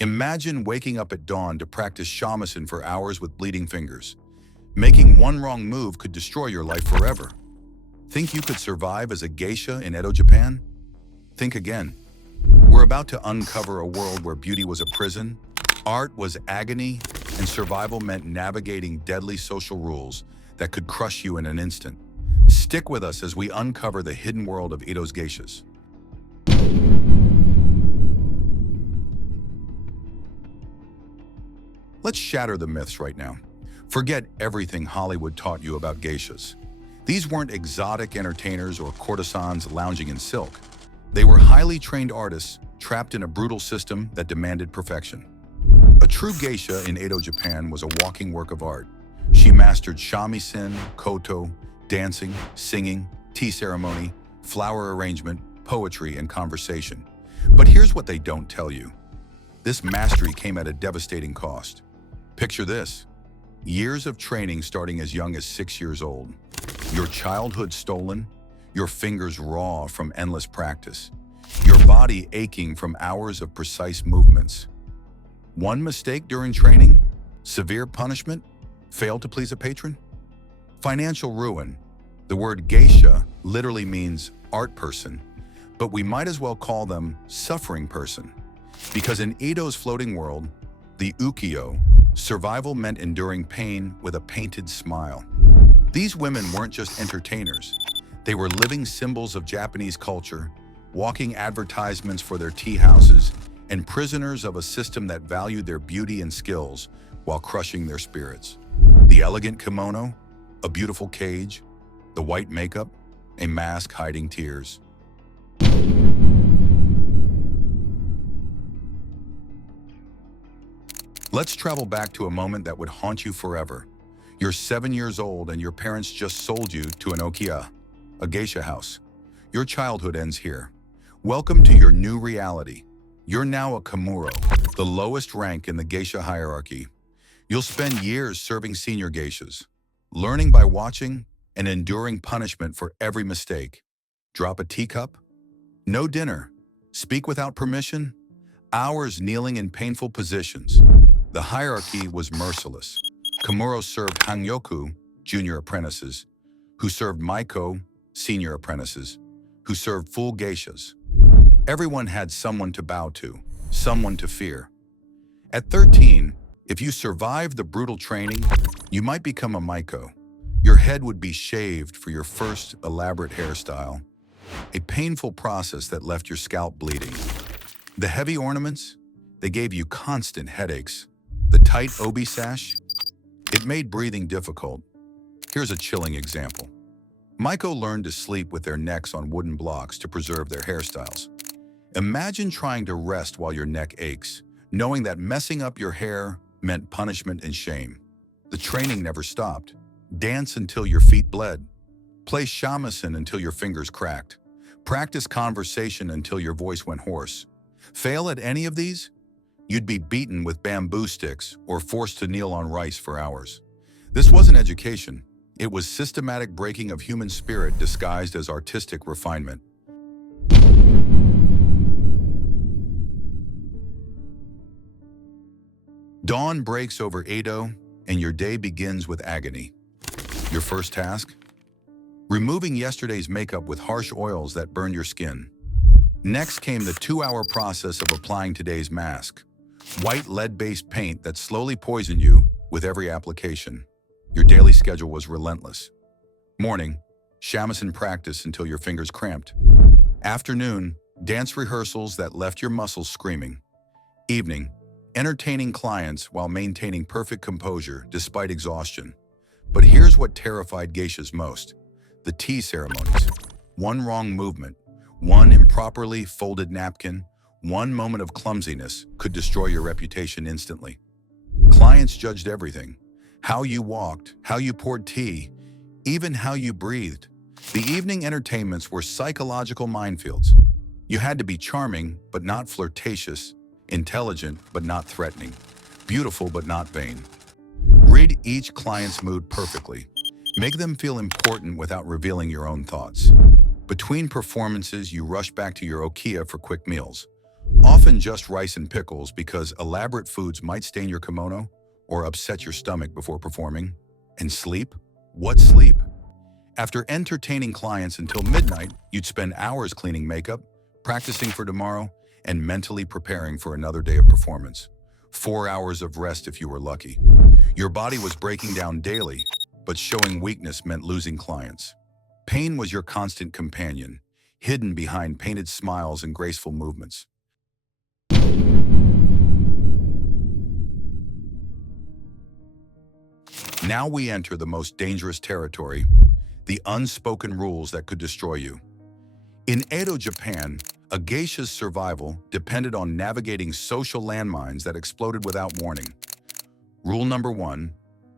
Imagine waking up at dawn to practice shamisen for hours with bleeding fingers. Making one wrong move could destroy your life forever. Think you could survive as a geisha in Edo, Japan? Think again. We're about to uncover a world where beauty was a prison, art was agony, and survival meant navigating deadly social rules that could crush you in an instant. Stick with us as we uncover the hidden world of Edo's geishas. Let's shatter the myths right now. Forget everything Hollywood taught you about geishas. These weren't exotic entertainers or courtesans lounging in silk. They were highly trained artists trapped in a brutal system that demanded perfection. A true geisha in Edo, Japan was a walking work of art. She mastered shamisen, koto, dancing, singing, tea ceremony, flower arrangement, poetry, and conversation. But here's what they don't tell you. This mastery came at a devastating cost. Picture this. Years of training starting as young as 6 years old. Your childhood stolen, your fingers raw from endless practice, your body aching from hours of precise movements. One mistake during training? Severe punishment? Fail to please a patron? Financial ruin. The word geisha literally means art person, but we might as well call them suffering person. Because in Edo's floating world, the ukiyo, survival meant enduring pain with a painted smile. These women weren't just entertainers. They were living symbols of Japanese culture, walking advertisements for their tea houses, and prisoners of a system that valued their beauty and skills while crushing their spirits. The elegant kimono, a beautiful cage, the white makeup, a mask hiding tears. Let's travel back to a moment that would haunt you forever. You're 7 years old and your parents just sold you to an okiya, a geisha house. Your childhood ends here. Welcome to your new reality. You're now a kamuro, the lowest rank in the geisha hierarchy. You'll spend years serving senior geishas, learning by watching and enduring punishment for every mistake. Drop a teacup? No dinner. Speak without permission? Hours kneeling in painful positions. The hierarchy was merciless. Kamuro served hangyoku, junior apprentices, who served maiko, senior apprentices, who served full geishas. Everyone had someone to bow to, someone to fear. At 13, if you survived the brutal training, you might become a maiko. Your head would be shaved for your first elaborate hairstyle, a painful process that left your scalp bleeding. The heavy ornaments, they gave you constant headaches. The tight obi sash, it made breathing difficult. Here's a chilling example. Maiko learned to sleep with their necks on wooden blocks to preserve their hairstyles. Imagine trying to rest while your neck aches, knowing that messing up your hair meant punishment and shame. The training never stopped. Dance until your feet bled. Play shamisen until your fingers cracked. Practice conversation until your voice went hoarse. Fail at any of these? You'd be beaten with bamboo sticks or forced to kneel on rice for hours. This wasn't education. It was systematic breaking of human spirit disguised as artistic refinement. Dawn breaks over Edo, and your day begins with agony. Your first task? Removing yesterday's makeup with harsh oils that burn your skin. Next came the 2-hour process of applying today's mask. White lead-based paint that slowly poisoned you with every application. Your daily schedule was relentless. Morning, shamisen practice until your fingers cramped. Afternoon, dance rehearsals that left your muscles screaming. Evening, entertaining clients while maintaining perfect composure despite exhaustion. But here's what terrified geishas most: the tea ceremonies. One wrong movement, one improperly folded napkin, one moment of clumsiness could destroy your reputation instantly. Clients judged everything: how you walked, how you poured tea, even how you breathed. The evening entertainments were psychological minefields. You had to be charming but not flirtatious, intelligent but not threatening, beautiful but not vain. Read each client's mood perfectly. Make them feel important without revealing your own thoughts. Between performances, you rush back to your okiya for quick meals. Often just rice and pickles because elaborate foods might stain your kimono or upset your stomach before performing. And sleep? What sleep? After entertaining clients until midnight, you'd spend hours cleaning makeup, practicing for tomorrow, and mentally preparing for another day of performance. 4 hours of rest if you were lucky. Your body was breaking down daily, but showing weakness meant losing clients. Pain was your constant companion, hidden behind painted smiles and graceful movements. Now we enter the most dangerous territory, the unspoken rules that could destroy you. In Edo Japan, a geisha's survival depended on navigating social landmines that exploded without warning. Rule number 1,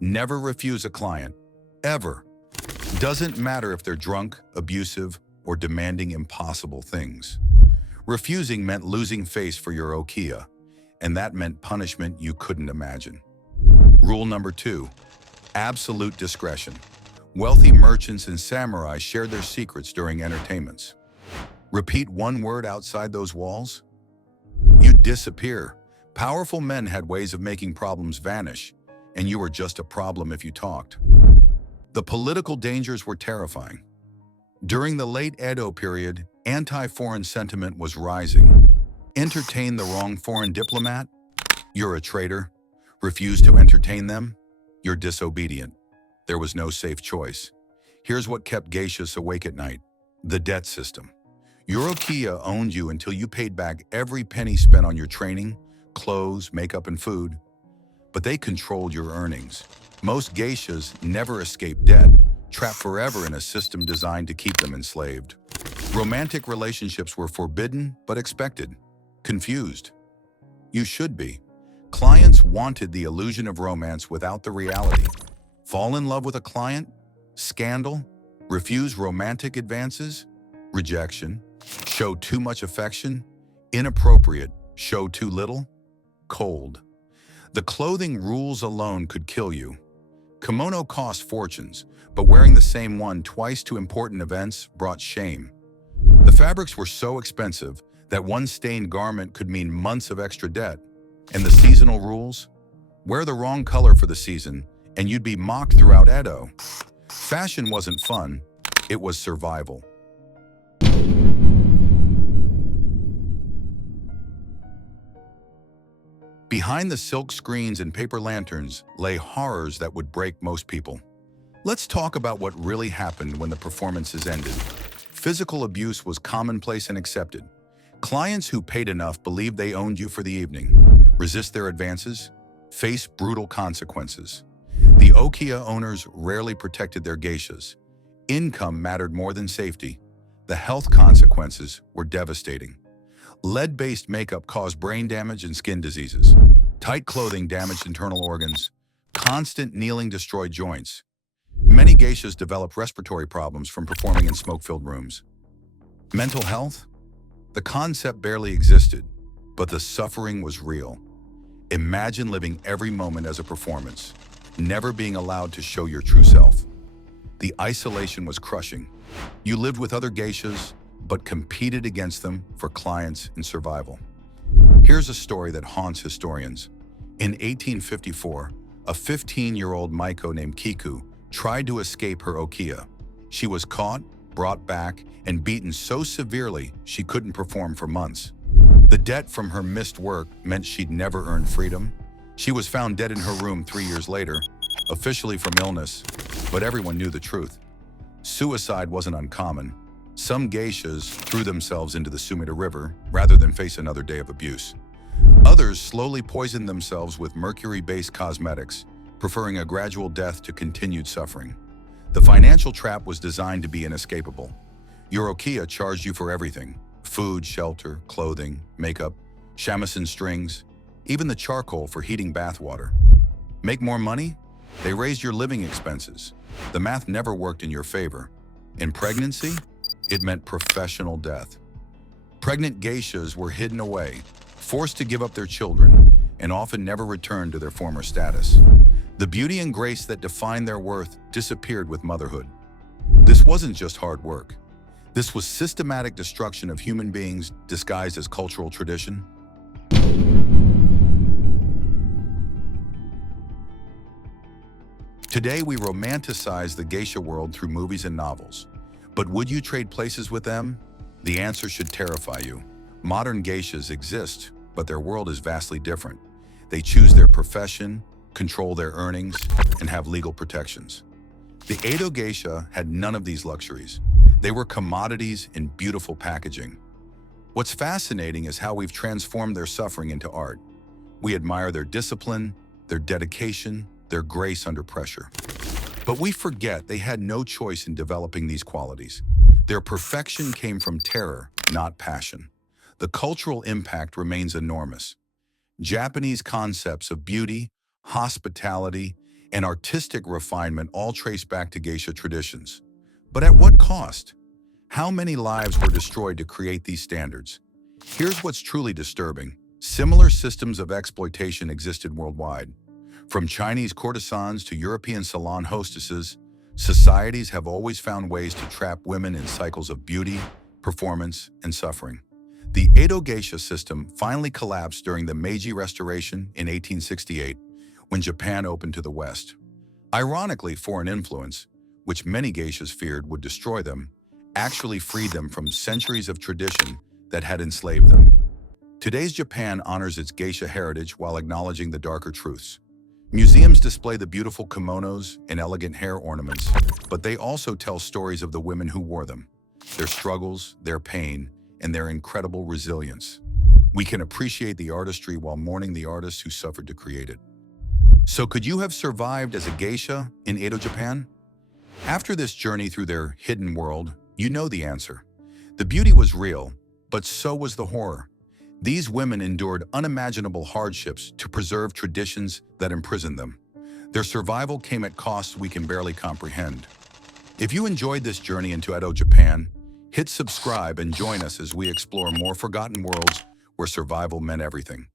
never refuse a client, ever. Doesn't matter if they're drunk, abusive, or demanding impossible things. Refusing meant losing face for your okiya, and that meant punishment you couldn't imagine. Rule number 2, absolute discretion. Wealthy merchants and samurai shared their secrets during entertainments. Repeat one word outside those walls, you'd disappear. Powerful men had ways of making problems vanish, and you were just a problem if you talked. The political dangers were terrifying. During the late Edo period, anti-foreign sentiment was rising. Entertain the wrong foreign diplomat? You're a traitor. Refuse to entertain them? You're disobedient. There was no safe choice. Here's what kept geishas awake at night: the debt system. Your okiya owned you until you paid back every penny spent on your training, clothes, makeup, and food. But they controlled your earnings. Most geishas never escaped debt, trapped forever in a system designed to keep them enslaved. Romantic relationships were forbidden but expected. Confused? You should be. Clients wanted the illusion of romance without the reality. Fall in love with a client? Scandal? Refuse romantic advances? Rejection? Show too much affection? Inappropriate? Show too little? Cold. The clothing rules alone could kill you. Kimono cost fortunes, but wearing the same one twice to important events brought shame. The fabrics were so expensive that one stained garment could mean months of extra debt. And the seasonal rules? Wear the wrong color for the season, and you'd be mocked throughout Edo. Fashion wasn't fun, it was survival. Behind the silk screens and paper lanterns lay horrors that would break most people. Let's talk about what really happened when the performances ended. Physical abuse was commonplace and accepted. Clients who paid enough believed they owned you for the evening. Resist their advances? Face brutal consequences. The okiya owners rarely protected their geishas. Income mattered more than safety. The health consequences were devastating. Lead-based makeup caused brain damage and skin diseases. Tight clothing damaged internal organs. Constant kneeling destroyed joints. Many geishas developed respiratory problems from performing in smoke-filled rooms. Mental health? The concept barely existed, but the suffering was real. Imagine living every moment as a performance, never being allowed to show your true self. The isolation was crushing. You lived with other geishas, but competed against them for clients and survival. Here's a story that haunts historians. In 1854, a 15-year-old Maiko named Kiku tried to escape her okiya. She was caught, brought back, and beaten so severely she couldn't perform for months. The debt from her missed work meant she'd never earn freedom. She was found dead in her room 3 years later, officially from illness, but everyone knew the truth. Suicide wasn't uncommon. Some geishas threw themselves into the Sumida River rather than face another day of abuse. Others slowly poisoned themselves with mercury-based cosmetics, preferring a gradual death to continued suffering. The financial trap was designed to be inescapable. Your okiya charged you for everything: food, shelter, clothing, makeup, shamisen strings, even the charcoal for heating bathwater. Make more money? They raised your living expenses. The math never worked in your favor. In pregnancy, it meant professional death. Pregnant geishas were hidden away, forced to give up their children, and often never returned to their former status. The beauty and grace that defined their worth disappeared with motherhood. This wasn't just hard work. This was systematic destruction of human beings disguised as cultural tradition. Today, we romanticize the geisha world through movies and novels. But would you trade places with them? The answer should terrify you. Modern geishas exist, but their world is vastly different. They choose their profession, control their earnings, and have legal protections. The Edo geisha had none of these luxuries. They were commodities in beautiful packaging. What's fascinating is how we've transformed their suffering into art. We admire their discipline, their dedication, their grace under pressure. But we forget they had no choice in developing these qualities. Their perfection came from terror, not passion. The cultural impact remains enormous. Japanese concepts of beauty, hospitality, and artistic refinement all trace back to geisha traditions. But at what cost? How many lives were destroyed to create these standards? Here's what's truly disturbing. Similar systems of exploitation existed worldwide. From Chinese courtesans to European salon hostesses, societies have always found ways to trap women in cycles of beauty, performance, and suffering. The Edo geisha system finally collapsed during the Meiji Restoration in 1868, when Japan opened to the West. Ironically, foreign influence, which many geishas feared would destroy them, actually freed them from centuries of tradition that had enslaved them. Today's Japan honors its geisha heritage while acknowledging the darker truths. Museums display the beautiful kimonos and elegant hair ornaments, but they also tell stories of the women who wore them, their struggles, their pain, and their incredible resilience. We can appreciate the artistry while mourning the artists who suffered to create it. So could you have survived as a geisha in Edo Japan? After this journey through their hidden world, you know the answer. The beauty was real, but so was the horror. These women endured unimaginable hardships to preserve traditions that imprisoned them. Their survival came at costs we can barely comprehend. If you enjoyed this journey into Edo Japan, hit subscribe and join us as we explore more forgotten worlds where survival meant everything.